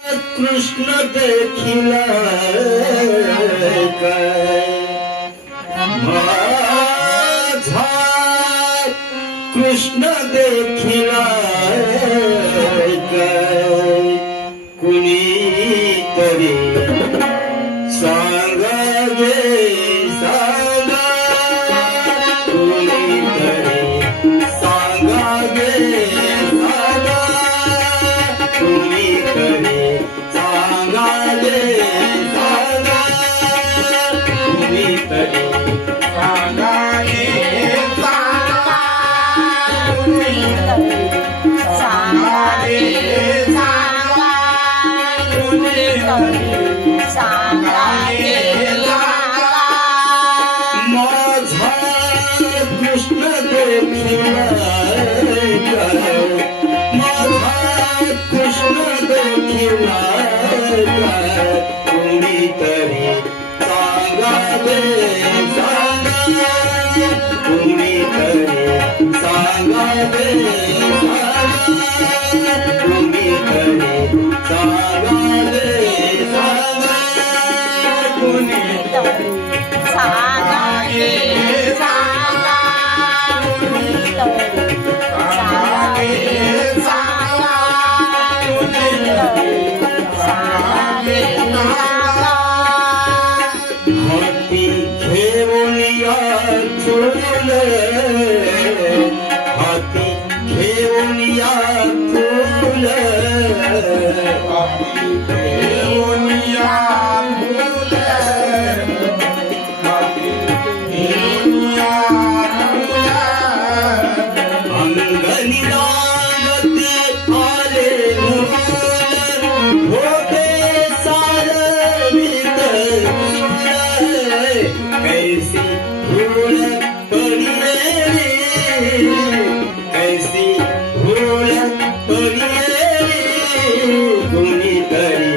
कृष्ण देखिला माझा कृष्ण देखिला कुणी तरी सांगा गे सांगा कुणी तरी सांगा गे सांगा कुणी तरी सांगा गे सांगा कुणी तरी सांगा गे सांगा कुणी तरी सांगा गे सांगा कुणी तरी सांगा गे माझा कृष्ण देखिला माझा कृष्ण देखिला कुणी तरी सांगा गे सांगा कुणी तरी सांगा गे सांगा कुणी तरी सांगा गे सांगा कुणी तरी सांगा गे सांगा कुणी तरी सांगा गे सांगा कुणी तरी सांगा गे हाती घेऊन या तुले हाती घेऊन या तुले हाती घेऊन या तुले हाती घेऊन या तुले अंगणी रागते आले होते सारवित कैसी भूल पड़िए रे कैसी भूल पड़िए रे कुणी तरी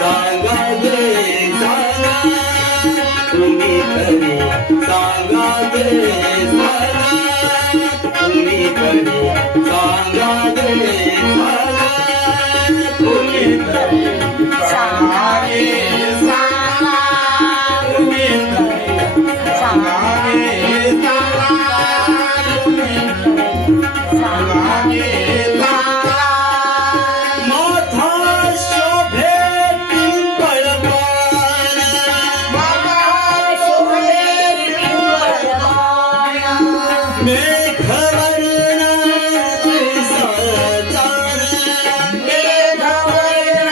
सांगा गे सांगा कुणी तरी सांगा गे सांगा कुणी तरी सांगा गे सांगा कुणी तरी सांगा गे सांगा कुणी तरी सांगा गे सांगा कुणी तरी सांगा गे सांगा माथा शोभे पिंपळ पान माथा शोभे पिंपळ पान मेघवर्ण ऐसा जान मेघवर्ण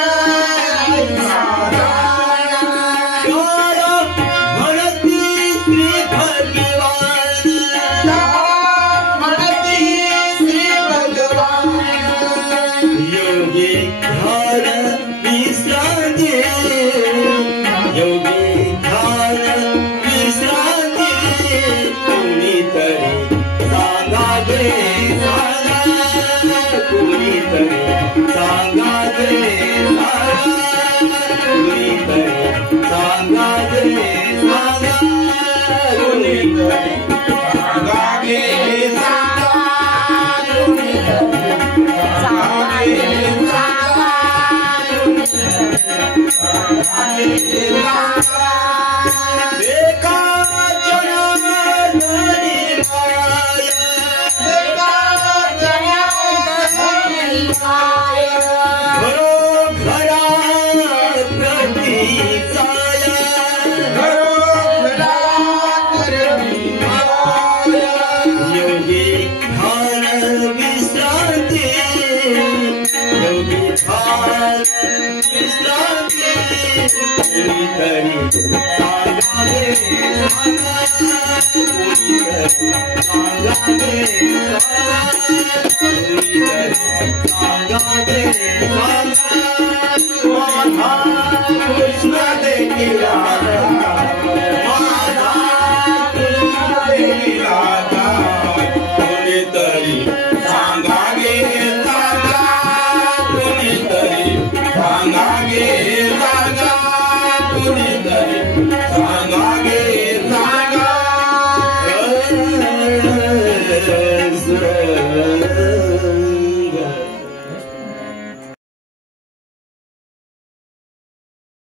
ऐसा जान गारा म्हणती श्री भगवान म्हणती श्री भगवान योगी ध्यान विश्रांती योगी ध्यान विश्रांती कुणी तरी सांगा गे सांगा कुणी तरी सांगा गे सांगा कुणी तरी सांगा गे सांगा कुणी तरी सांगा गे सांगा कुणी तरी सांगा गे सांगा एका जनार्दनी माया एका जनार्दनी माया घरोघरा प्रति जाया घरोघरा प्रति माया योगी ध्यान विश्रांती योगी ध्यान विश्रांती कुणी तरी सांगा गे सांगा कुणी तरी सांगा गे सांगा कुणी तरी सांगा गे